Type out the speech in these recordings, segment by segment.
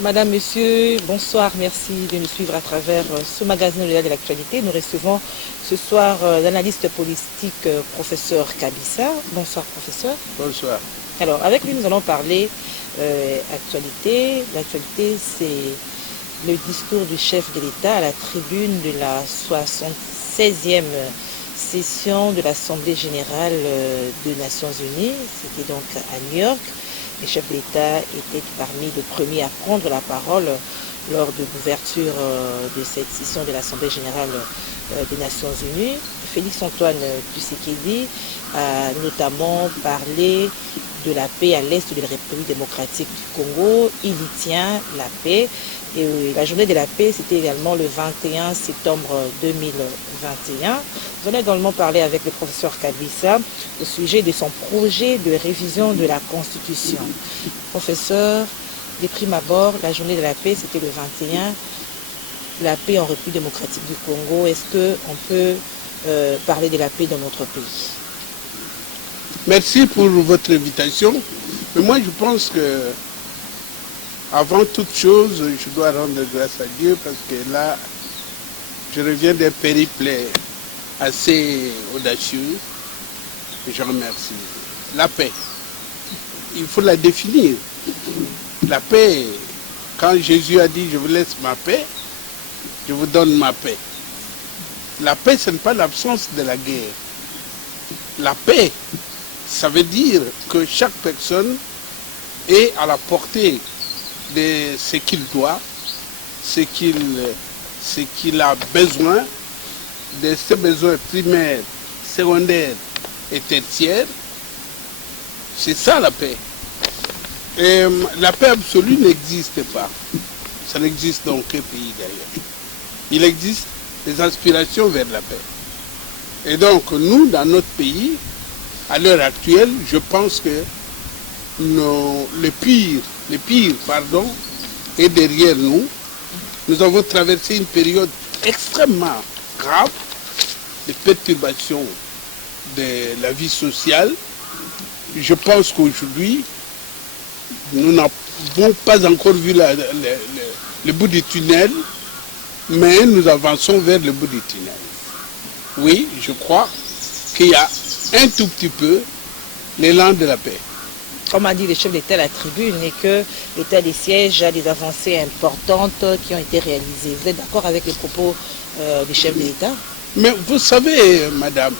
Madame, Monsieur, bonsoir, merci de nous suivre à travers ce magazine de l'actualité. Nous recevons ce soir l'analyste politique professeur Kabissa. Bonsoir professeur. Bonsoir. Alors avec lui nous allons parler actualité. L'actualité c'est le discours du chef de l'État à la tribune de la 76e session de l'Assemblée générale des Nations Unies. C'était donc à New York. Le chef de l'État était parmi les premiers à prendre la parole lors de l'ouverture de cette session de l'Assemblée générale des Nations Unies. Félix-Antoine Tshisekedi a notamment parlé de la paix à l'est de la République démocratique du Congo. Il y tient la paix. Et la journée de la paix, c'était également le 21 septembre 2021. Nous allons également parler avec le professeur Kabissa au sujet de son projet de révision de la Constitution. Professeur, de prime abord, la journée de la paix, c'était le 21. La paix en République démocratique du Congo, est-ce qu'on peut parler de la paix dans notre pays? Merci pour votre invitation. Mais moi, je pense que avant toute chose, je dois rendre grâce à Dieu parce que là, je reviens d'un périple assez audacieux. Et je remercie. La paix, il faut la définir. La paix, quand Jésus a dit « Je vous laisse ma paix », je vous donne ma paix. La paix, ce n'est pas l'absence de la guerre. La paix, ça veut dire que chaque personne est à la portée de ce qu'il doit, ce qu'il a besoin, de ses besoins primaires, secondaires et tertiaires. C'est ça la paix. Et la paix absolue n'existe pas. Ça n'existe dans aucun pays d'ailleurs. Il existe des aspirations vers la paix. Et donc nous, dans notre pays, à l'heure actuelle, je pense que le pire est derrière nous. Nous avons traversé une période extrêmement grave de perturbations de la vie sociale. Je pense qu'aujourd'hui, nous n'avons pas encore vu le bout du tunnel, mais nous avançons vers le bout du tunnel. Oui, je crois qu'il y a un tout petit peu l'élan de la paix. Comme a dit le chef d'État à la tribune, et que l'État des sièges a des avancées importantes qui ont été réalisées. Vous êtes d'accord avec les propos du chef de l'État? Mais vous savez, madame,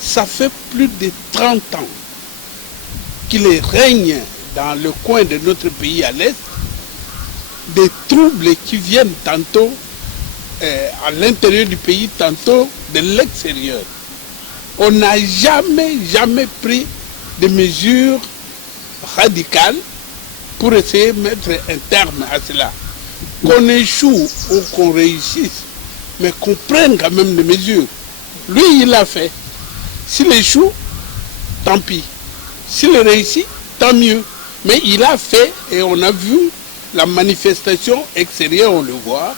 ça fait plus de 30 ans qu'il règne dans le coin de notre pays à l'Est des troubles qui viennent tantôt à l'intérieur du pays, tantôt de l'extérieur. On n'a jamais pris de mesures radicales pour essayer de mettre un terme à cela. Qu'on échoue ou qu'on réussisse, mais qu'on prenne quand même des mesures. Lui, il l'a fait. S'il échoue, tant pis. S'il réussit, tant mieux. Mais il a fait et on a vu la manifestation extérieure, on le voit.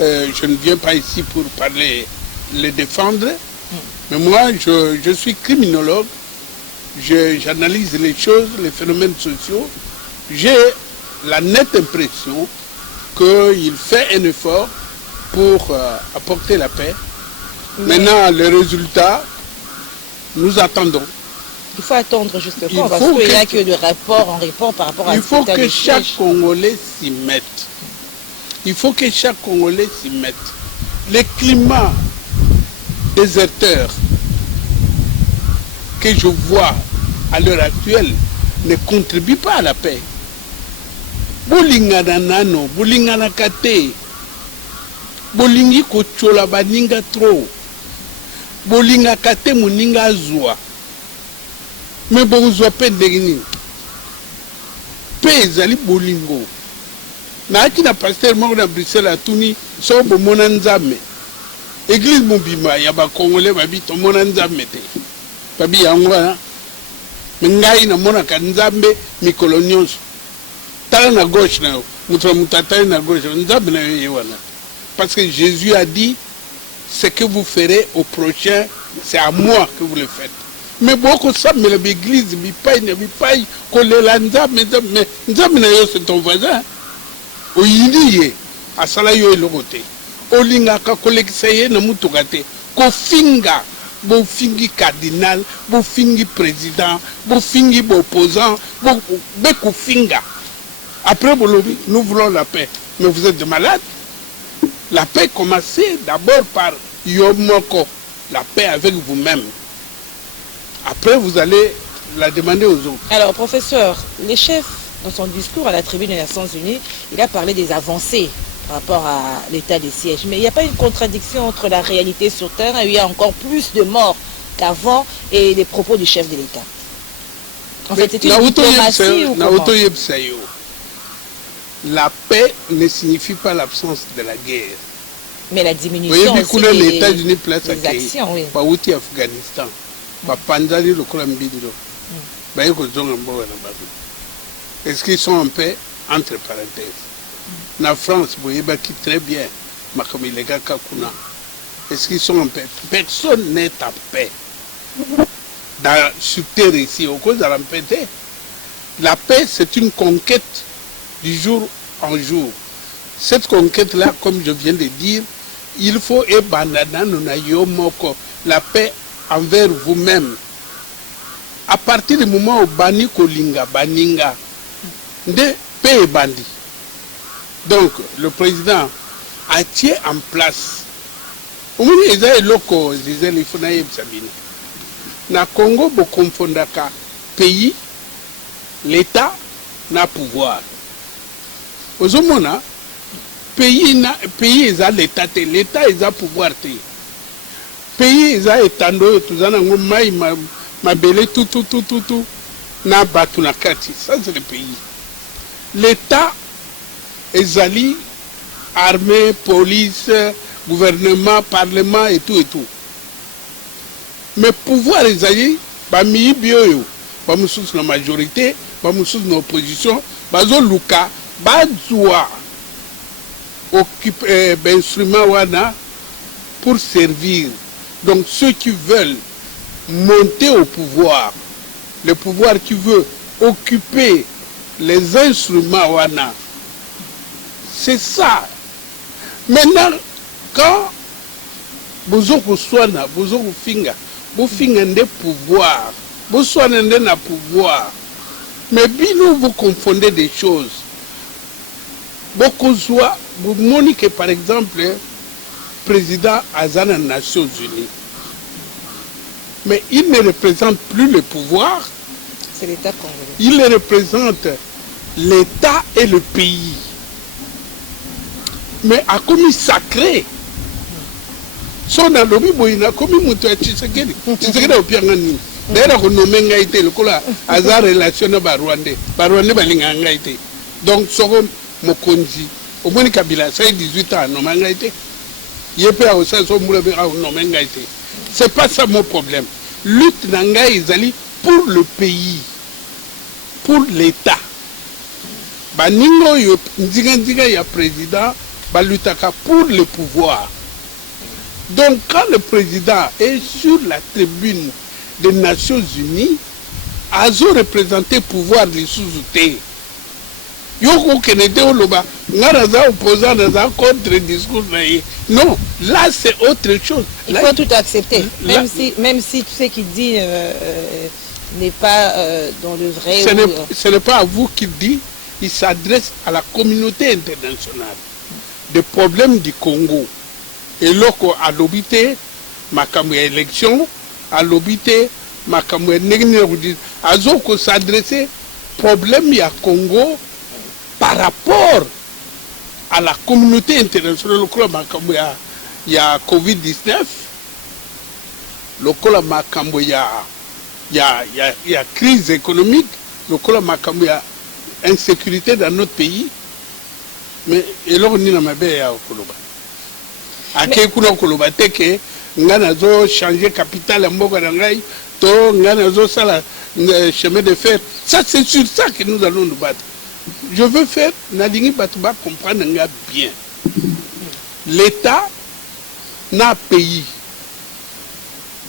Je ne viens pas ici pour parler, les défendre. Mais moi, je suis criminologue. J'analyse les choses, les phénomènes sociaux. J'ai la nette impression qu'il fait un effort pour apporter la paix. Maintenant, le résultat, nous attendons. Il faut attendre justement, parce qu'il n'y a que de rapport en rapport par rapport à il faut que chaque Congolais s'y mette. Il faut que chaque Congolais s'y mette. Le climat déserteur que je vois à l'heure actuelle ne contribue pas à la paix. Bolingana nano, bolingana kate, bolingi kochola baninga tro, bolinga kate muninga azwa. Mais bon, vous avez ndengini. Paix ezali bolingo. Na ki na pasteur moko na Bruxelles à Tuni, so bomona nzambe. Église mobima ya ba Congolais babi to mona nzambe te. Babi yango wana. Ngai na mona ka nzambe mikolo nyonso. Tala na gauche na mutra mutata na gauche nzambe na yo wana. Parce que Jésus a dit ce que vous ferez au prochain, c'est à moi que vous le faites. Mais beaucoup ça mais l'église mi paye kolela nzambe mais nzambe na yo c'est ton voisin. oyindi ye asala yo eloko te olingaka kolekisa ye na mutuka te kofinga bofingi cardinal bofingi président bofingi opposant bekofinga après bolobi nous voulons la paix mais vous êtes malades. La paix commencez d'abord par Yomoko, la paix avec vous-même. Après, vous allez la demander aux autres. Alors, professeur, le chef, dans son discours à la tribune des Nations Unies, il a parlé des avancées par rapport à l'état des sièges. Mais il n'y a pas une contradiction entre la réalité sur terre, et il y a encore plus de morts qu'avant, et les propos du chef de l'État. En fait, c'est une diplomatie ou comment? La paix ne signifie pas l'absence de la guerre. Mais la diminution aussi des États-Unis place des actions, oui. Afghanistan, Panzali le Kolambindo, est-ce qu'ils sont en paix? Entre parenthèses. La France, vous voyez qui très bien, est-ce qu'ils sont en paix? Personne n'est en paix. Sur terre ici, au cause de la paix, la paix, c'est une conquête du jour en jour. Cette conquête-là, comme je viens de dire, il faut la paix envers vous-même. À partir du moment où Bani Kolinga, Baninga, de paix et bandit. Donc, le président a tient en place. Au moins, il y a loko, disait les Funaïb Sabine. Na Congo, vous confondez pays, l'État n'a pouvoir. Aux hommes, pays est l'État, l'État est à pouvoir. Pays est à étendre, tout ça, ma belle, tout, n'a battu la carte. Ça, c'est le pays. L'État est allé, armée, police, gouvernement, parlement et tout. Mais pouvoir est allé, mi bio, pas sous la majorité, pas sous l'opposition, pas Luka. Bazoua occupe instrument wana pour servir. Donc ceux qui veulent monter au pouvoir, le pouvoir qui veut occuper les instruments wana, c'est ça. Maintenant, quand vous finga des pouvoirs, vous na pouvoir, mais bino vous confondez des choses. Beaucoup soit, vous montrez que par exemple, président Azana des Nations Unies, mais il ne représente plus le pouvoir. C'est l'État congolais. Il représente l'État et le pays. Mais a commis sacré. Son alobi boina commis mutua Tshisekedi. Tshisekedi opiangani. D'ailleurs, on nomme ngaité le kola Azar relation ba Rwandais. Ba Rwandais balinga ngaité. Donc soko Mokonzi, au moins Kabila, ça 18 ans, non, c'est pas ça mon problème. Lutte Nanga Izali pour le pays, pour l'État. Baningo Nziga ya président, balutaka pour le pouvoir. Donc quand le président est sur la tribune des Nations Unies, Azo représenté pouvoir des sous-outés. Yoko Kennedy Oloba, Naraza opposant dans un contre-discours. Non, là c'est autre chose. Il faut tout accepter, même si tout ce qu'il dit n'est pas dans le vrai. Ce n'est pas à vous qu'il dit, il s'adresse à la communauté internationale. Des problèmes du Congo. Et loko a l'obité, makamou élection, a l'obité, makamou négré, a zoko s'adresser problème il y a Congo. Par rapport à la communauté internationale, il y a Covid-19, il y a crise économique, il y a insécurité dans notre pays. Mais il y a changer capital chemin de fer. Ça, c'est sur ça que nous allons nous battre. Je veux faire Nadingi Batouba comprendre bien. L'État n'a pays.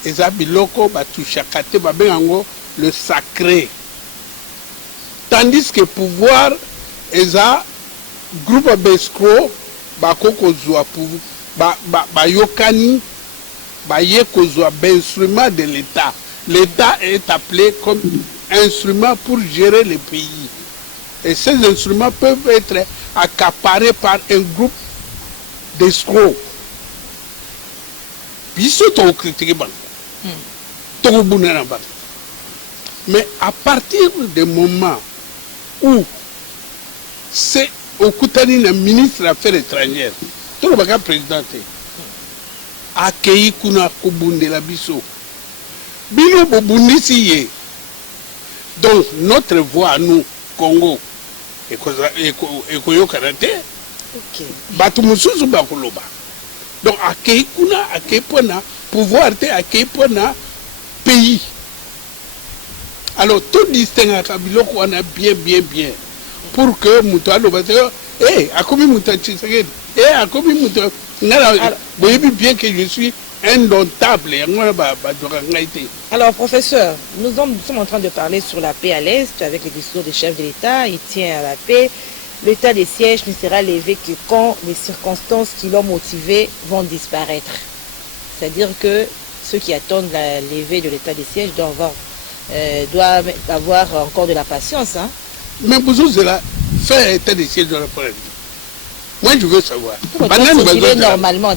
Et ça, Biloko, Batouchakate, Babengango, le sacré. Tandis que pouvoir, groupe bescro bakokozwa pour bayokani baye kozwa instrument de l'État. L'État est appelé comme instrument pour gérer le pays. Et ces instruments peuvent être accaparés par un groupe d'escrocs. Ils sont critiqués. Mais à partir du moment où c'est au Koutani, le ministre des Affaires étrangères, tout le monde président, a accueilli Kuna Kubunde la Bisso. Bilo Bobundisiye. Donc, notre voix à nous, Congo, et Koyo Karate, Batumususu Bakuloba. Donc, accueilli Kuna, accueilli Pona, pouvoir te accueilli Pona, pays. Alors, tout distingue à Kabilo, on a bien. Pour que Moutoualo va dire, à combien Moutou Tshisekedi, à combien Moutou. Vous voyez bien que je suis indomptable. Alors, professeur, nous sommes en train de parler sur la paix à l'Est avec le discours du chef de l'État. Il tient à la paix. L'état des sièges ne sera levé que quand les circonstances qui l'ont motivé vont disparaître. C'est-à-dire que ceux qui attendent la levée de l'état des sièges doivent avoir encore de la patience. Hein? Mais pour cela, faire état des sièges de la forêt. Moi, je veux savoir. Normalement,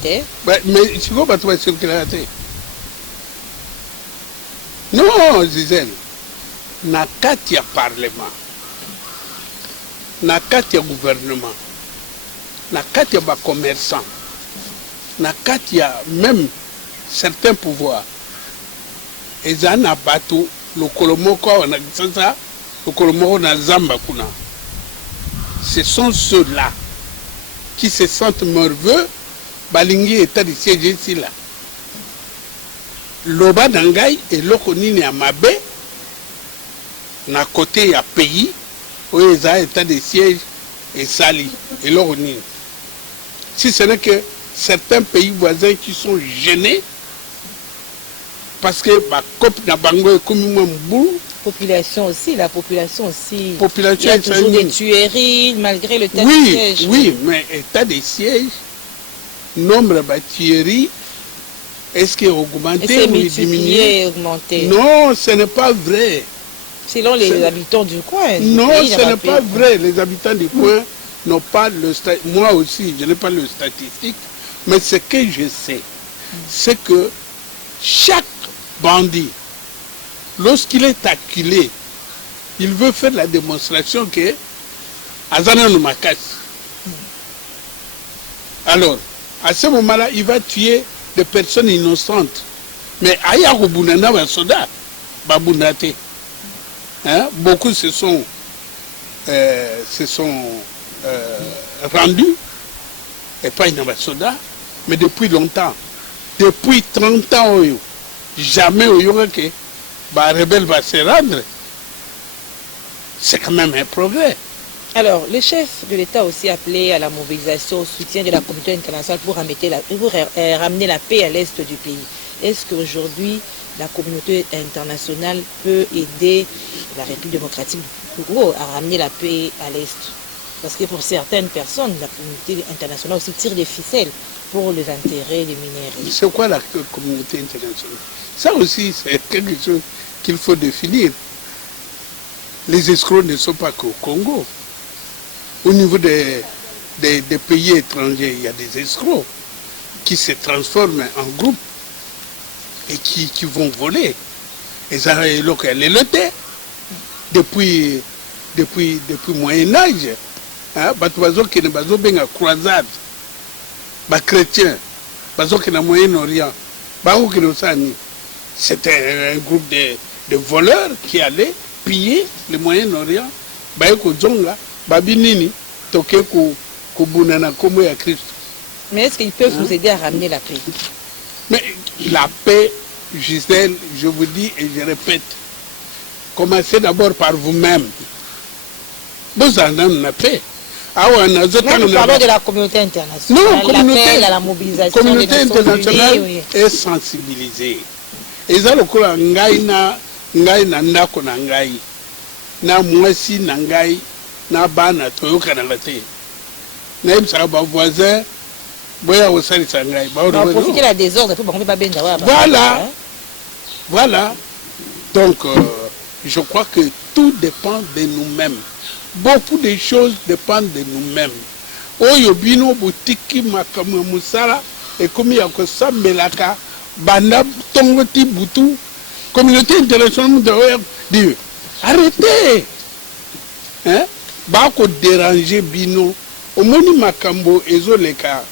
mais si vous avez circuler, non, Gisèle, n'a qu'à parlement, n'a qu'à gouvernement, n'a qu'à commerçant, n'a qu'à même certains pouvoirs. Et ça n'a pas tout. Le Kolomoko, on a ça, le Kolomoko, on a Zamba. Ce sont ceux-là qui se sentent morveux, balingi état de siège ici là. Loba Dangai et Lokonini à Mabé, na côté à pays, où ils ont état de siège et Sali et Lokonini. Si ce n'est que certains pays voisins qui sont gênés, parce que la population aussi. Il y a toujours des tueries malgré l'état de siège. Oui, mais état de siège, nombre de tueries, est-ce qu'il a augmenté ou diminué? Non, ce n'est pas vrai. Selon les habitants du coin. Non, ce n'est pas vrai. Les habitants du coin n'ont pas le statistique. Moi aussi, je n'ai pas le statistique. Mais ce que je sais, c'est que chaque bandit, lorsqu'il est acculé, il veut faire la démonstration que Azana nous macasse. Alors, à ce moment-là, il va tuer des personnes innocentes. Mais Aya Rubunana va soda, Babunate. Beaucoup se sont rendus, et pas une soda, mais depuis longtemps. Depuis 30 ans, jamais il y aura que les rebelles vont se rendre. C'est quand même un progrès. Alors, le chef de l'État a aussi appelé à la mobilisation au soutien de la communauté internationale pour ramener la paix à l'est du pays. Est-ce qu'aujourd'hui, la communauté internationale peut aider la République démocratique du Congo à ramener la paix à l'est? Parce que pour certaines personnes, la communauté internationale aussi tire des ficelles pour les intérêts des minerais. C'est quoi la communauté internationale? Ça aussi, c'est quelque chose qu'il faut définir. Les escrocs ne sont pas qu'au Congo. Au niveau des pays étrangers, il y a des escrocs qui se transforment en groupe et qui vont voler. Et ça, les lotés depuis le Moyen-Âge. Batuazo qui ne bazo benga croisade, ba chrétien, bazo qui na Moyen-Orient, baou qui n'osani. C'était un groupe de voleurs qui allaient piller le Moyen-Orient, baeko zonga, babinini, toke kubunana komo ya Christ. Mais est-ce qu'ils peuvent vous aider à ramener la paix? Mais la paix, Gisèle, je vous dis et je répète, commencez d'abord par vous-même. Vous en avez la paix. Nous parlons de la communauté internationale. Non, l'appel à la mobilisation. La communauté internationale est sensibilisée. Et ça, le coup, ngai na ndako na ngai, na mwasi na ngai, na bana toyoka na late. naïm ça va voisin boya au sali sangai ba on profiter la désordre pour pas benga voilà voilà donc je crois que tout dépend de nous-mêmes beaucoup de choses dépendent de nous-mêmes oyo bino botiki makambo musala ekomi ya kosambelaka banda tongoti butu communauté internationale doit dire arrêtez hein ba ko déranger bino omoni makambo ezoleka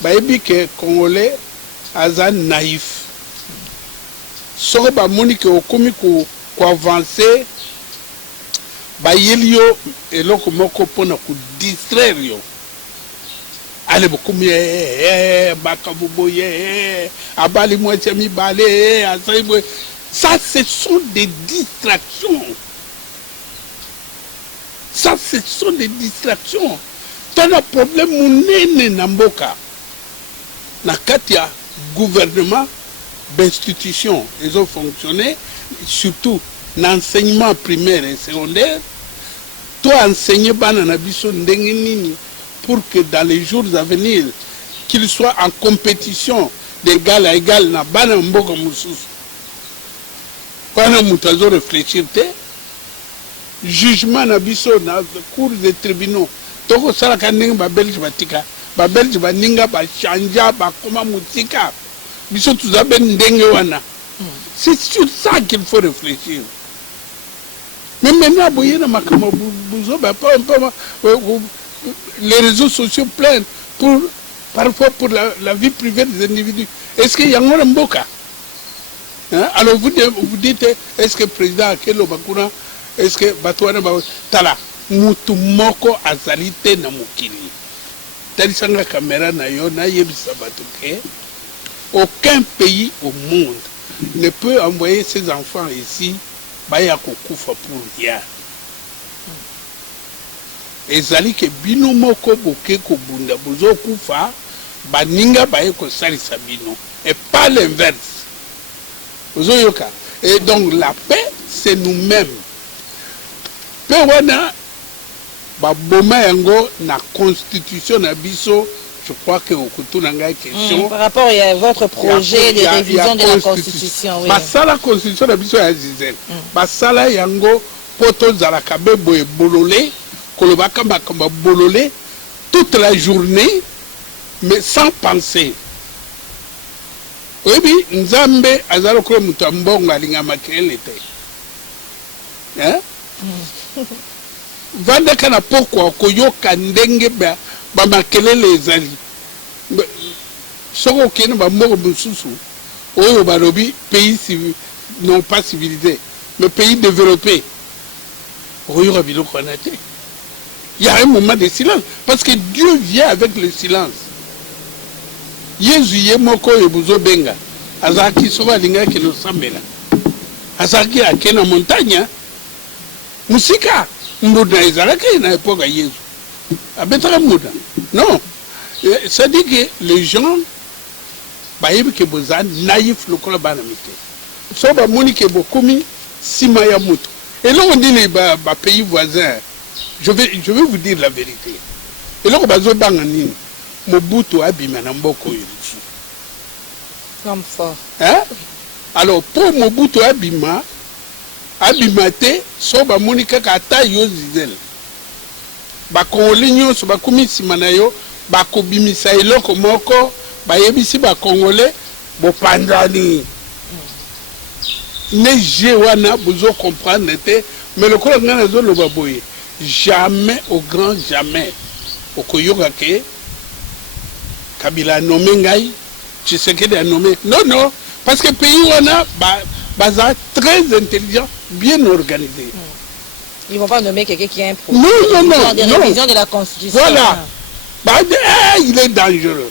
bayebi ke congolais aza naïf soko bamoni ke okomi ko avancer bayeli yo eloko moko mpona kodistraire yo ale bokomi makambo boye abali mwasi ya mibale asali boye ça ce sont des distractions ça ce sont des distractions tana problème munene na mboka na kati ya gouvernement d'institution ils ont fonctionné surtout l'enseignement primaire et secondaire toi enseigner bana na biso ndenge nini pour que dans les jours à venir qu'ils soient en compétition d'égal à égal na bana mboka mususu wana mutazo réfléchir te jugement na biso na cours de tribunaux toko sala ndenge ba belge batika ba belge baninga ba chanja ba koma mutika biso tuzabe ndenge wana c'est sur ça qu'il faut réfléchir mais maintenant boye na makama buzo ba pas les réseaux sociaux pleins pour parfois pour la vie privée des individus est-ce qu'il y a un mboka hein? Alors vous dites est-ce que le président Akelo Bakuna est-ce que Batouane Tala mutu moko azalite na mukili tali sanga caméra na yo na yebisa batuke aucun pays au monde ne peut envoyer ses enfants ici baya kokufa pour rien ezali ke bino moko boke ko bunda bozo kufa baninga baye ko salisa bino et pas l'inverse bozo yoka et donc la paix c'est nous-mêmes pe wana ba boma yango na constitution na biso je crois que okutuna ngai question par rapport à votre projet de révision de la constitution oui basala constitution na biso ya Zizel basala yango poto zala kabebo e bololé kolobaka makamba bololé toute la journée mais sans penser oui nzambe azalo ko mutambonga alinga makele te hein vanda kana pokwa koyoka ndenge ba makelele ezali soko kene ba moko mususu oyo balobi pays non pas civilisé mais pays développé oyo rabilo konate il y a un moment de silence parce que Dieu vient avec le silence Yesu yemoko yebuzo benga azaki soba linga kilo sambela azaki akena montagne musika muda ezalaki na époque Yesu abetaka muda non ça dit que les gens bayebi ke boza naïf lokola bana mike so ba moni ke bokumi sima ya mutu et là on dit les pays voisins je vais vous dire la vérité et là bazo banga nini Mobutu abima na mboko yesu comme ça hein alors pour Mobutu abima te so ba moni kaka ata yo Zizel ba Congolais nyonso ba kumi sima na yo ba kobimisa eloko moko ba yebisi ba Congolais bo pandani ne je wana bozo comprendre te mais le ko ngana zo lo baboye jamais au grand jamais okoyoka ke Kabila nommé ngai Tshisekedi a nommé non parce que pays wana baza très intelligent bien organisé ils vont pas nommer quelqu'un qui a un projet de révision de la constitution voilà il est dangereux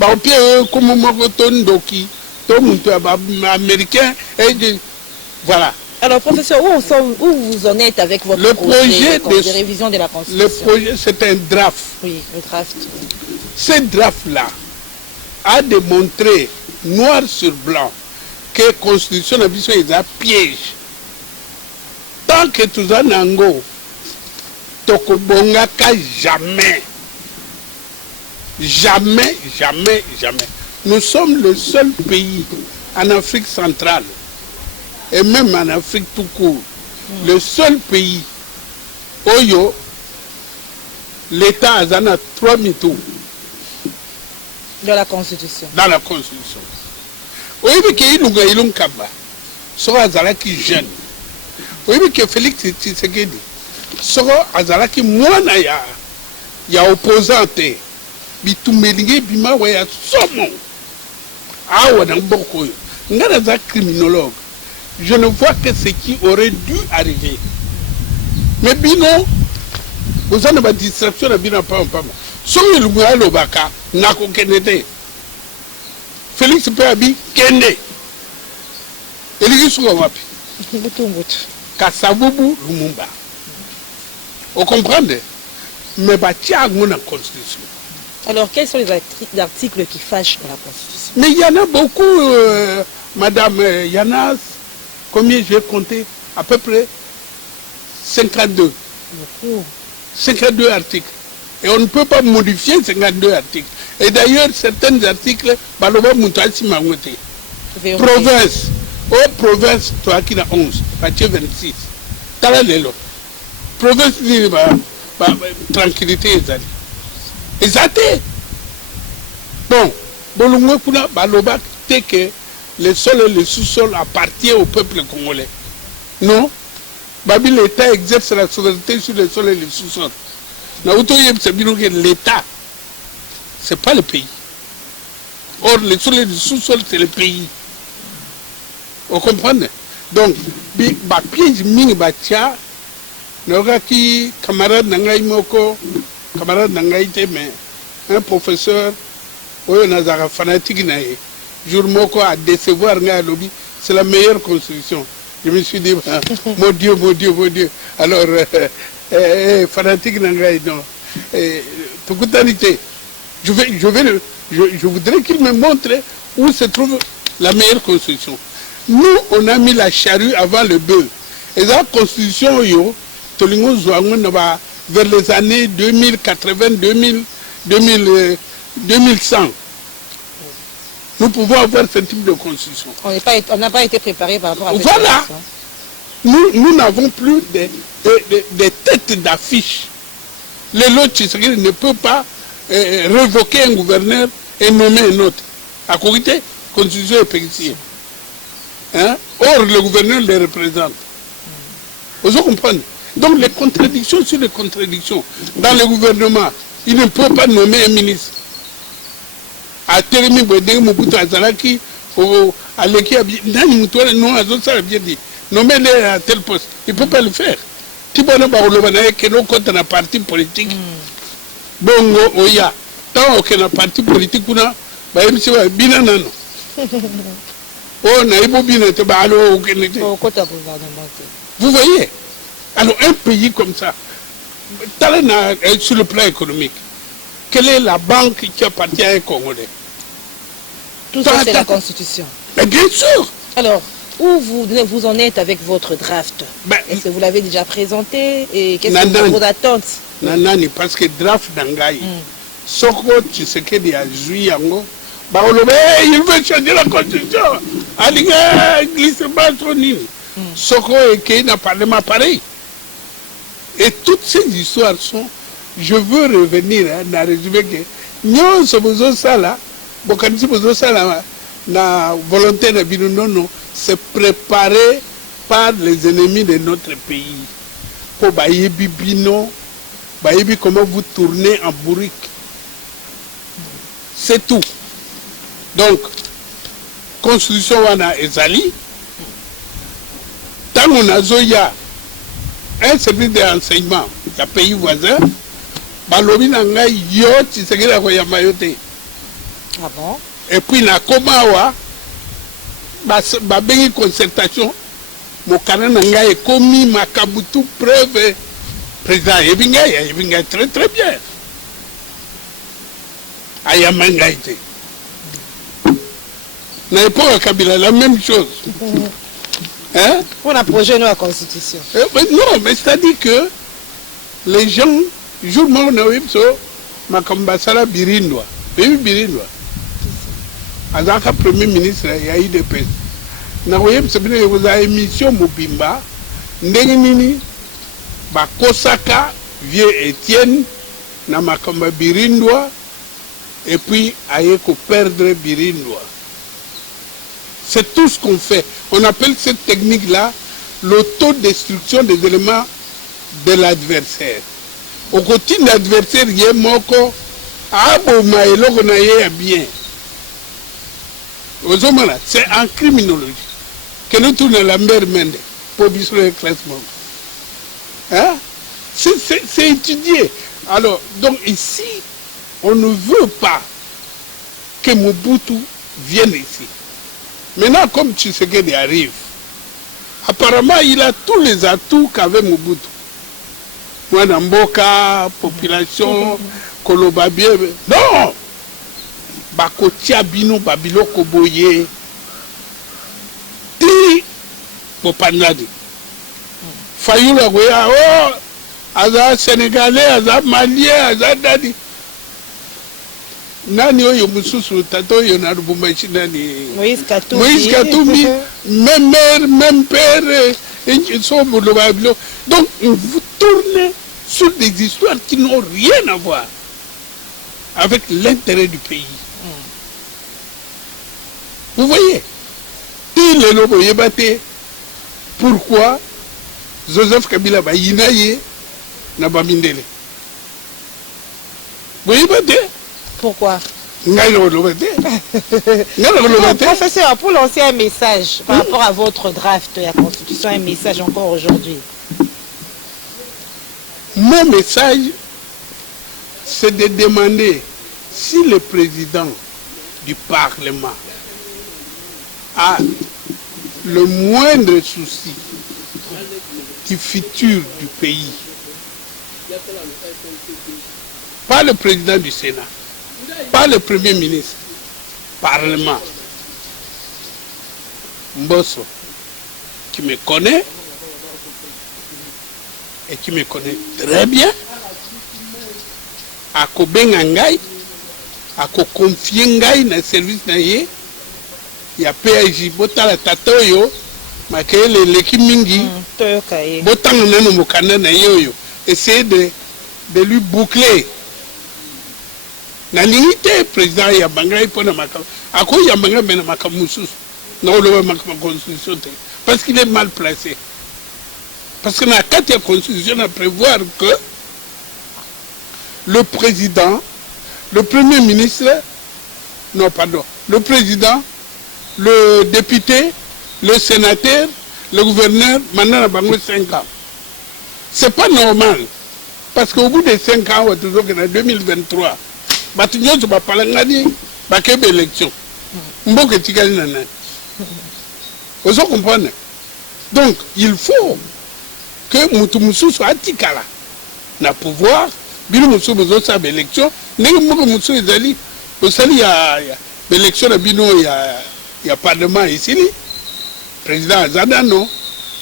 au pied comme Mokotondoki tout américain et voilà. Alors professeur, où vous en êtes avec votre projet de révision de la constitution? Le projet c'est un draft. Oui, le draft. Ce draft là a démontré noir sur blanc que la constitution est un piège. Tant que tout ça nango tokobongaka jamais Jamais, jamais, jamais. Nous sommes le seul pays en Afrique centrale et même en Afrique tout court, le seul pays où l'État a 3 tours dans la Constitution. Dans la Constitution. Oui, mais qu'il y a un Kaba, soit Azalaki jeune. Oui, mais que Félix Tshisekedi, soit Azalaki moine ya opposante, bitumelinge bima waya somo. Ah, ouais, dans beaucoup. Ngaraza criminologue. Je ne vois que ce qui aurait dû arriver. Mais bino, vous avez une distraction de bino pas. Si le gouvernement Lobaka n'a qu'aucun été, Félix Péabi, Kende. Il est sur la wapi. Kassavubu Lumumba. Vous comprenez? Mais batia a une constitution. Alors, quels sont les articles qui fâchent dans la Constitution? Mais il y en a beaucoup, Madame Yanas. Combien j'ai compté? À peu près 52. Beaucoup. 52 articles. Et on ne peut pas modifier 52 articles. Et d'ailleurs, certains articles, Baloba Moutasi Mamoté. Province. Oh, province, toi qui as 11, partie 26. Talalelo. Province, tranquillité, Ezali. Ezate. Bon, Bolungo Kuna, Baloba, c'est que le sol et le sous-sol appartiennent au peuple congolais. Non. Babi, l'État exerce la souveraineté sur le sol et le sous-sol. L'État, ce n'est pas le pays. Or, le sol et le sous-sol, c'est le pays. Vous comprenez? Donc, piège ming batia, qui camarade Nangaï Moko, camarade Nangaï mais un professeur, Nazara fanatique naïe. Jour Moko à décevoir Nga lobby, c'est la meilleure construction. Je me suis dit, mon Dieu, mon Dieu, mon Dieu. Alors, fanatique Nangaï, non. Je voudrais qu'il me montre où se trouve la meilleure construction. Nous, on a mis la charrue avant le bœuf. Et la constitution, vers les années 2080, 2100. Nous pouvons avoir ce type de constitution. On n'a pas été préparé par rapport à cette voilà. Nous n'avons plus des têtes d'affiche. Le lot ne peut pas révoquer un gouverneur et nommer un autre. À côté, la constitution est payée. Hein? Or, le gouverneur les représente. Vous comprenez? Donc, les contradictions sur les contradictions. Dans le gouvernement, il ne peut pas nommer un ministre. À Teremi Bwede, Mobutu Azalaki, à l'équipe, nommer-les à tel poste. Il ne peut pas le faire. Tibana Baoulobanaye, qui est contre un parti politique. Bongo, Oya. Tant qu'il y a un parti politique, on a Binanano. Oh, Naïbo Binate, Balo, vous voyez? Alors, un pays comme ça, sur le plan économique, quelle est la banque qui appartient à un Congolais? Tout ça, c'est la Constitution. Mais bien sûr. Alors, où vous en êtes avec votre draft? Est-ce que vous l'avez déjà présenté? Et quelles sont vos attentes? Nanani, parce que draft d'Angaï, Soko, tu sais qu'il y a Juyango, il veut changer la Constitution. Aliga glisse pas son île. Soko et Kei n'a pas de ma pareil. Et toutes ces histoires sont. Je veux revenir dans le résumé que nous sommes ça là. Bokanisi bozo sala na volonté de Binono, c'est préparé par les ennemis de notre pays. Pour Bayebi Bino, Bayebi comment vous tournez en bourrique. C'est tout. Donc, Constitution wana ezali. Tant on a Zoya, un service d'enseignement, il y a pays voisin, Balobi nanga yo Tshisekedi ko yamayote. Ah bon? Et puis, na Komawa, ma bengi concertation, mon canal n'a commis ma kabutu preuve. Président Yebinga très très bien. Ayamanga été. N'a pas Kabila la même chose. Hein? On a projet nous la Constitution. Non, mais c'est-à-dire que les gens, jour où Makambasala Birindwa. Pays Birindwa. Azaka premier ministre, il y a eu des pays. Naoye Msebine vous a émission Mobimba. Ndengenini. Bakosaka, vieux Étienne. Na Makamba Birindwa. Et puis, Ayeko perdre Birindwa. C'est tout ce qu'on fait. On appelle cette technique-là l'autodestruction des éléments de l'adversaire. Au côté de l'adversaire, il y a moko, aboma eloko na ye bien. C'est en criminologie. Que nous tournons la mer mende pour bisous le classement. Hein? C'est étudié. Alors, donc ici, on ne veut pas que Mobutu vienne ici. Maintenant, comme Tshisekedi arrive, apparemment, il a tous les atouts qu'avait Mobutu. Mboka, population, Kolobabie. Non! Bakotia bino babilo koboye. Ti Popanadi. Fayoula goya, oh! Aza Sénégalais, aza Malien, aza Dadi. Nani oyo mususu tato yo na Lubumbashi nani Moïse Katumbi même mère même père ils sont donc vous tournez sur des histoires qui n'ont rien à voir avec l'intérêt du pays. Vous voyez, il est le pourquoi Joseph Kabila va yinaye na bamindele. Vous voyez pourquoi? Professeur, pour lancer un message par rapport à votre draft de la Constitution, un message encore aujourd'hui. Mon message, c'est de demander si le président du Parlement a le moindre souci du futur du pays, pas le président du Sénat, pas le Premier ministre, Parlement. Mbosso, qui me connaît, et qui me connaît très bien, à Kobenga Ngai, à confier Ngai dans le service naïe, il y a PAJ, Botala Tatoyo, Makele Lekimingi, Botang Nano Mokana Nayoyo, essayer de lui boucler. Na limité président Yabanga pour na makam. À quoi Yabanga mena makam musus? Non le makam constitution parce qu'il est mal placé. Parce que la carte constitution a prévoir que le président, le premier ministre, non pardon, le président, le député, le sénateur, le gouverneur, maintenant on a 5 ans. C'est pas normal. Parce qu'au bout de 5 ans, on a toujours en 2023. Batunyo to bapalangani bakebe élection. Mboke tikali nana. Vous comprenez? Donc, il faut que Moutoumousou soit atikala. Na pouvoir, bilo Moussou bezo sa élection, nengi moko Moussou ezali, osali ya élection na bino ya parlement ici li. Président Azada non.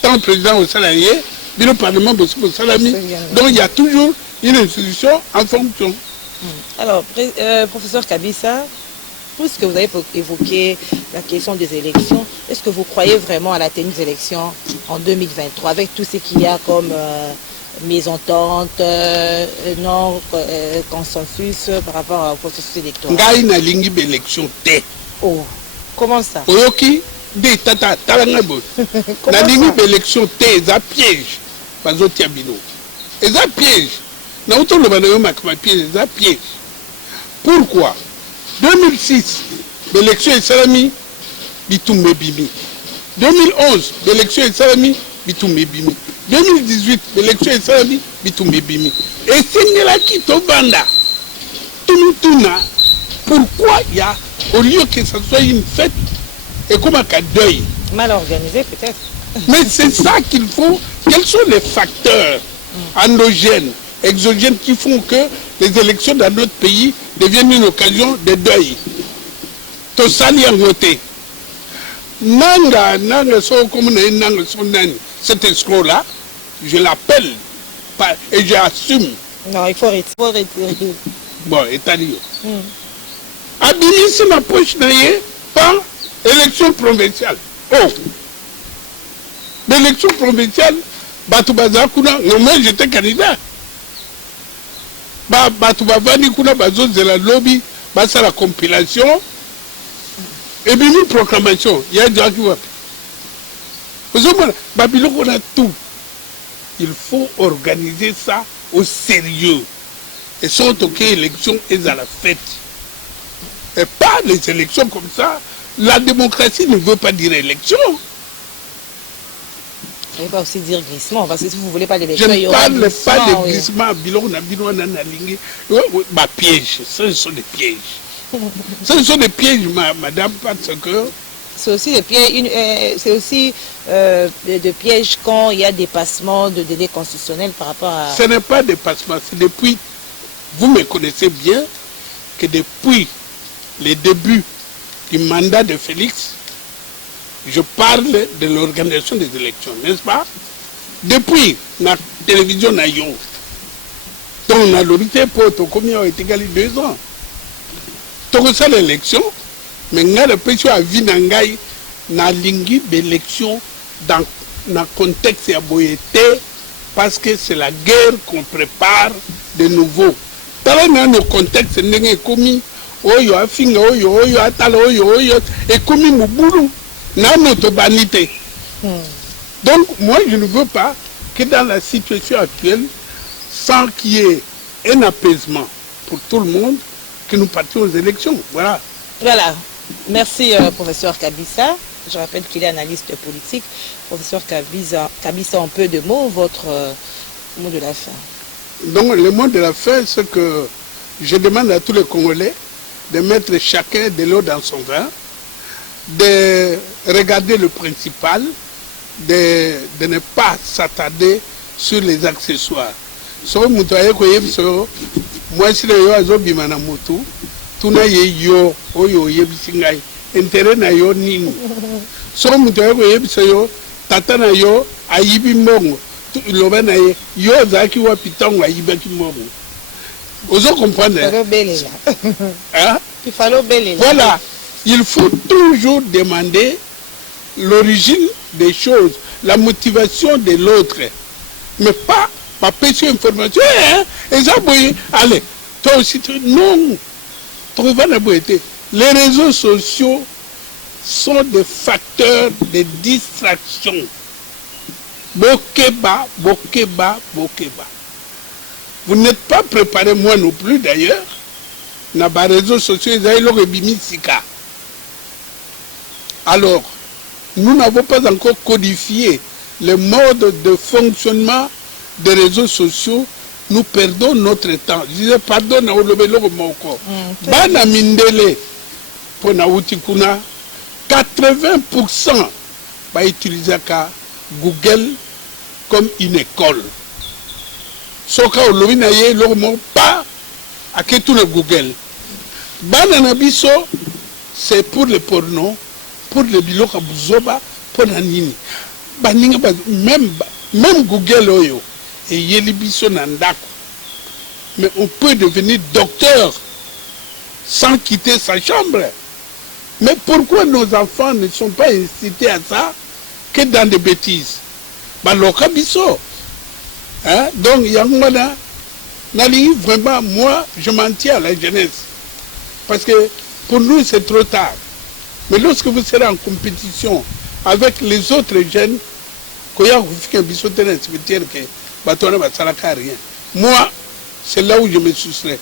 Tant président au salarié, bilo parlement bezo salami. Donc il y a toujours une institution en fonction. Alors, professeur Kabisa, puisque vous avez évoqué la question des élections, est-ce que vous croyez vraiment à la tenue des élections en 2023 avec tout ce qu'il y a comme mésentente, non-consensus par rapport au processus électoral? Ngai na lingi élection té. Oh, comment ça? Oyoki, de tata, talangabo. Na lingi élection té, ça piège. Bazoti abino. Et ça piège. Piège. Pourquoi 2006, l'élection est salami, bitoumé bimi. 2011, l'élection est salami, bitoumé bimi. 2018, l'élection est salami, bitoumé bimi. Et c'est là qui te banda. Pourquoi il y a, au lieu que ce soit une fête, et comme un deuil? Mal organisé peut-être. Mais c'est ça qu'il faut. Quels sont les facteurs endogènes, exogènes qui font que les élections dans notre pays deviennent une occasion de deuil? Tosali en voté. Nanga, so comme nanga son nani. Cet escroc-là, je l'appelle et j'assume. Non, il faut retirer. Bon, Italie. Abimisi ma poche naye pas élection provinciale. Oh, l'élection provinciale, Batubaza Kuna, moi j'étais candidat. Batubavani Kuna Bazo de la lobby, Basa la compilation, et puis une proclamation. Il y a déjà qui va. Vous savez, Babylone, on a tout. Il faut organiser ça au sérieux. Et sont ok, élections et à la fête. Et pas les élections comme ça. La démocratie ne veut pas dire élection. Vous ne pouvez pas aussi dire glissement, parce que si vous ne voulez pas l'élection, Je il y ne aura parle glissement. pas de glissement, piège. Ce sont des pièges. Ce sont des pièges, madame, parce que... C'est aussi des pièges, des pièges quand il y a dépassement de délai constitutionnel par rapport à... Ce n'est pas dépassement, c'est depuis... Vous me connaissez bien que depuis les débuts du mandat de Félix, je parle de l'organisation des élections, n'est-ce pas? Depuis la télévision Nayon, dont on a l'orité pour combien est égalé 2 ans. Donc ça l'élection, mais on a le péché à Vinangaï, na lingi d'élection dans le contexte à Boyété, parce que c'est la guerre qu'on prépare de nouveau. Dans le contexte, on a commis, oyo afinga, oyo atala, oyo, et commis Mouboulou. Notre vanité. Donc, moi, je ne veux pas que dans la situation actuelle, sans qu'il y ait un apaisement pour tout le monde, que nous partions aux élections. Voilà. Voilà. Merci, professeur Kabissa. Je rappelle qu'il est analyste politique. Professeur Kabissa, en peu de mots, votre mot de la fin. Donc, le mot de la fin, c'est que je demande à tous les Congolais de mettre chacun de l'eau dans son vin, de regarder le principal, de ne pas s'attarder sur les accessoires. So mutwaye ko yebso moi si le yo azobima na mutu tuna ye yo oyo yebisingai intérêt na yo nini. So mutwaye ko yebso yo tata na yo ayibi mbongo loba na ye yo zaki wa pitango ayibaki mbongo. Ozo comprendre? Hein? Il fallait obéir. Voilà. Il faut toujours demander l'origine des choses, la motivation de l'autre, mais pas pêcher information. Et ça, allez, toi aussi, non. Les réseaux sociaux sont des facteurs de distraction. Bokeba, bokeba, bokeba. Vous n'êtes pas préparé, moi non plus d'ailleurs, dans les réseaux sociaux, ils ont le bimisika. Alors, nous n'avons pas encore codifié le mode de fonctionnement des réseaux sociaux. Nous perdons notre temps. Je disais, pardon, na olobelo moko. Bana mindele, pour na utikuna, 80% va utiliser Google comme une école. Soka olobi na ye lomo pas à que tout le Google. Bana nabiso, c'est pour le porno. Pour le biloka buzoba, pour la nini. Même Google oyo, et yelibiso nandako. Mais on peut devenir docteur sans quitter sa chambre. Mais pourquoi nos enfants ne sont pas incités à ça que dans des bêtises? Baloka biso. Hein? Donc, Yangwana, Nali, vraiment, moi, je m'en tiens à la jeunesse. Parce que pour nous, c'est trop tard. Mais lorsque vous serez en compétition avec les autres jeunes, moi, c'est là où je me soustrais.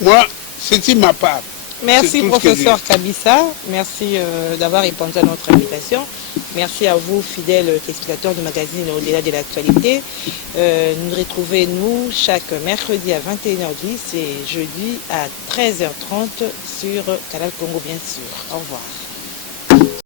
Moi, c'est ma part. Merci, professeur Kabissa. Merci d'avoir répondu à notre invitation. Merci à vous, fidèles téléspectateurs du magazine Au-delà de l'actualité. Nous retrouvez-nous chaque mercredi à 21h10 et jeudi à 13h30 sur Canal Congo, bien sûr. Au revoir.